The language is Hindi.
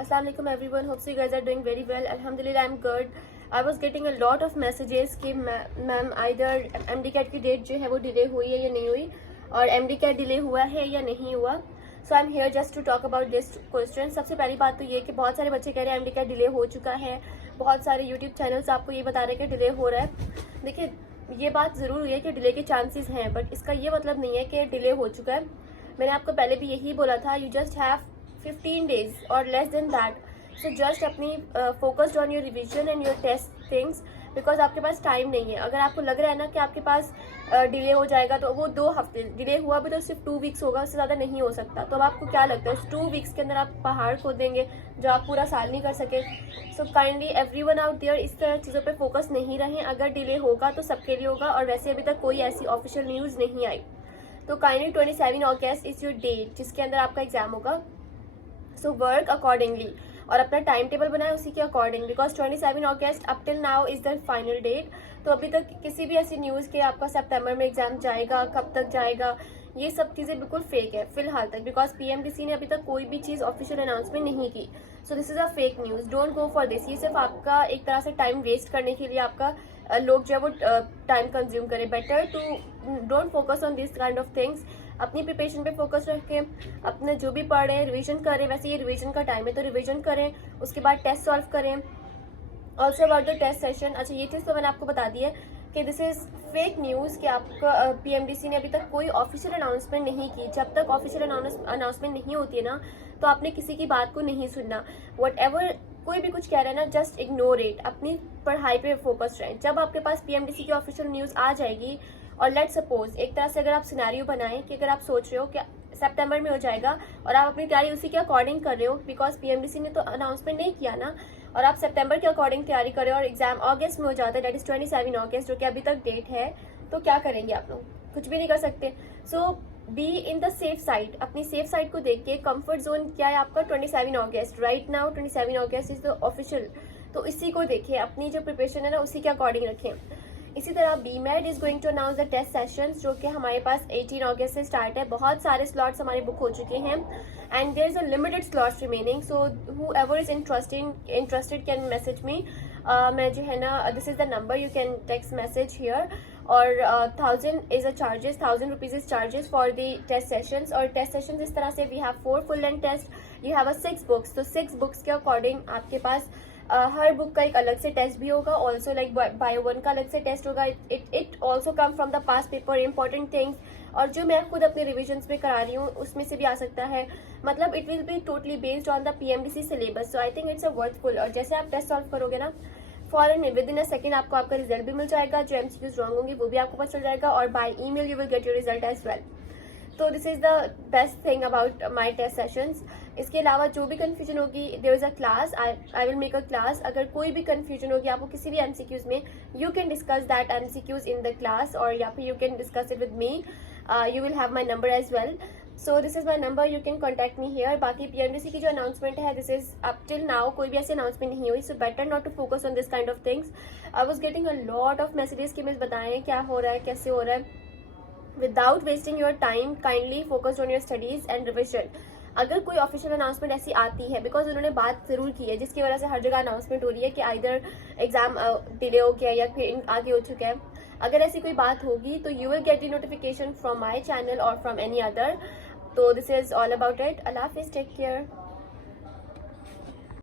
Assalamualaikum everyone. Hope you guys are doing very well. Alhamdulillah, I'm good. I was getting a lot of messages कि मैम आइदर एमडी कैट की डेट जो है वो डिले हुई है या नहीं हुई, और एमडी कैट डिले हुआ है या नहीं हुआ. So I am here just to talk about this question. सबसे पहली बात तो ये कि बहुत सारे बच्चे कह रहे हैं एमडी कैट डिले हो चुका है. बहुत सारे यूट्यूब चैनल्स आपको ये बता रहे हैं कि डिले हो रहा है. देखिए, ये बात ज़रूर हुई है कि डिले के चांसेस हैं, बट इसका ये मतलब नहीं है कि डिले हो चुका है. मैंने आपको पहले भी यही बोला था, यू जस्ट हैव 15 days और less than that. So just अपनी focused on your revision and your test things, because आपके पास टाइम नहीं है. अगर आपको लग रहा है ना कि आपके पास डिले हो जाएगा, तो वो 2 हफ्ते डिले हुआ भी तो सिर्फ 2 weeks होगा, उससे ज़्यादा नहीं हो सकता. तो अब आपको क्या लगता है 2 weeks के अंदर आप पहाड़ खोदेंगे जो आप पूरा साल नहीं कर सके? So kindly everyone out there इस तरह चीज़ों पे फोकस नहीं रहें. अगर डिले होगा तो सबके लिए होगा, और वैसे अभी तक कोई ऐसी ऑफिशियल न्यूज़ नहीं आई. तो kindly 27 August is your date जिसके अंदर आपका एग्जाम होगा. सो वर्क अकॉर्डिंगली और अपना टाइम टेबल बनाए उसी के according, because 27 August up till now is the final date. तो अभी तक किसी भी ऐसी न्यूज़ के आपका सितंबर में एग्जाम जाएगा, कब तक जाएगा, ये सब चीज़ें बिल्कुल फेक है फिलहाल तक, बिकॉज पीएमडीसी ने अभी तक कोई भी चीज़ ऑफिशियल अनाउंसमेंट नहीं की. सो this is a fake news. Don't go for this. ये सिर्फ आपका एक तरह से टाइम वेस्ट करने के लिए आपका लोग जो है वो टाइम कंज्यूम करें. Better to don't focus on this kind of things. अपनी प्रिपरेशन पे फोकस रखें, अपने जो भी पढ़ रहे हैं रिविजन करें. वैसे ये रिविजन का टाइम है तो रिविजन करें, उसके बाद टेस्ट सॉल्व करें. Also about the test session, अच्छा ये चीज़ तो मैंने आपको बता दी है कि दिस इज फेक न्यूज़ कि आपका पीएमडीसी ने अभी तक कोई ऑफिशियल अनाउंसमेंट नहीं की. जब तक ऑफिशियल अनाउंसमेंट नहीं होती है ना, तो आपने किसी की बात को नहीं सुनना. वट एवर कोई भी कुछ कह रहा है ना, जस्ट इग्नोर इट. अपनी पढ़ाई पे फोकस रहें. जब आपके पास पीएमडीसी की ऑफिशियल न्यूज़ आ जाएगी, और लेट सपोज एक तरह से अगर आप सिनेरियो बनाएं कि अगर आप सोच रहे हो कि सितंबर में हो जाएगा और आप अपनी तैयारी उसी के अकॉर्डिंग कर रहे हो, बिकॉज पीएमडीसी ने तो अनाउंसमेंट नहीं किया ना, और आप सितंबर के अकॉर्डिंग तैयारी कर रहे हो और एग्जाम अगस्त में हो जाता है, दैट इज 27 August, जो कि अभी तक डेट है, तो क्या करेंगे आप लोग? कुछ भी नहीं कर सकते. So be in the safe side. अपनी सेफ साइड को देख के, कंफर्ट जोन क्या है आपका 27 August. Right now 27 August is the official. तो इसी को देखिए, अपनी जो प्रिपरेशन है ना उसी के अकॉर्डिंग रखें. इसी तरह BMed is going to announce the test sessions, जो कि हमारे पास 18 August से स्टार्ट है. बहुत सारे स्लॉट्स हमारे बुक हो चुके हैं and there is a limited slots remaining. So whoever is interested can message me. मैं जो है ना, this is the number, you can text message here. और 1000 is a charges, 1000 rupees is charges for the test sessions. और टेस्ट सेशंस इस तरह से, we have 4 full length test, you have 6 books. तो 6 बुक्स के अकॉर्डिंग आपके पास हर बुक का एक अलग से टेस्ट भी होगा. ऑल्सो लाइक बायो 1 का अलग से टेस्ट होगा. It also come from the past paper, important things. और जो मैं खुद अपने रिविजन्स में करा रही हूँ उसमें से भी आ सकता है. मतलब it will be totally based on the PMDC syllabus. So I think it's a worthful. और जैसे आप टेस्ट सॉल्व करोगे ना, फॉरन विद इन अ सेकेंड आपको आपका रिजल्ट भी मिल जाएगा. जो एमसीक्यूज रॉन्ग होंगी वो भी आपको पता चल जाएगा, और by email you will get your result as well. तो this is the best thing about my test sessions. इसके अलावा जो भी कन्फ्यूजन होगी, there is a class, I will make a class. अगर कोई भी कन्फ्यूजन होगी आपको किसी भी एमसीक्यूज में, you can discuss that MCQs in the class, और या फिर you can discuss it with me. You will have my number as well. So this is my number, you can contact me here. बाकी पीएमडीसी की जो अनाउंसमेंट है, this is up till now कोई भी ऐसी अनाउंसमेंट नहीं हुई. So better not to focus on this kind of things. I was getting a lot of messages कि मिस बताएं क्या हो रहा है, कैसे हो रहा है. Without wasting your time, kindly focus on your studies and revision. अगर कोई ऑफिशियल अनाउंसमेंट ऐसी आती है, बिकॉज उन्होंने बात जरूर की है जिसकी वजह से हर जगह अनाउंसमेंट हो रही है कि आइदर एग्जाम डिले हो गया या फिर आगे हो चुका है. अगर ऐसी कोई बात होगी तो you will get the notification from my channel और फ्रॉम एनी अदर. तो this is all about it. अल्लाह हाफिज, टेक केयर.